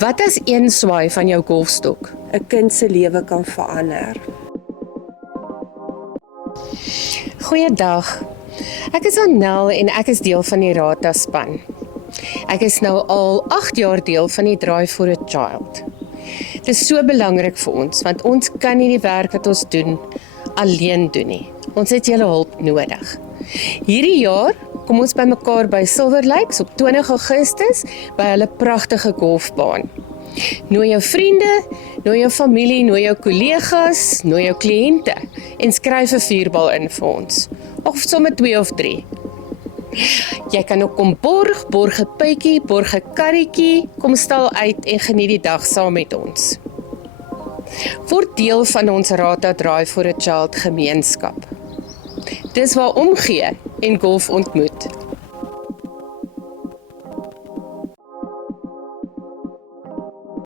Wat as een swaai van jou golfstok 'n kind se lewe kan verander. Goeiedag. Ek is Annel en ek is deel van die Rata span. Ek is nou al 8 jaar deel van die Drive for a Child. Dit is so belangrik vir ons, want ons kan nie die werk wat ons doen alleen doen nie. Ons het julle hulp nodig. Hierdie jaar kom ons bymekaar by Silver Lakes op 20 Augustus by hulle pragtige golfbaan. Nooi jou vriende, nooi jou familie, nooi jou kollegas, nooi jou kliënte en skryf 'n vuurbal in vir ons. Of sommer 2 of 3. Jy kan ook kom borg 'n puitjie, borg 'n karretjie, kom stal uit en geniet die dag saam met ons. Word deel van ons Rata Drive for a Child gemeenskap. Dis waar omgee en golf ontmoet.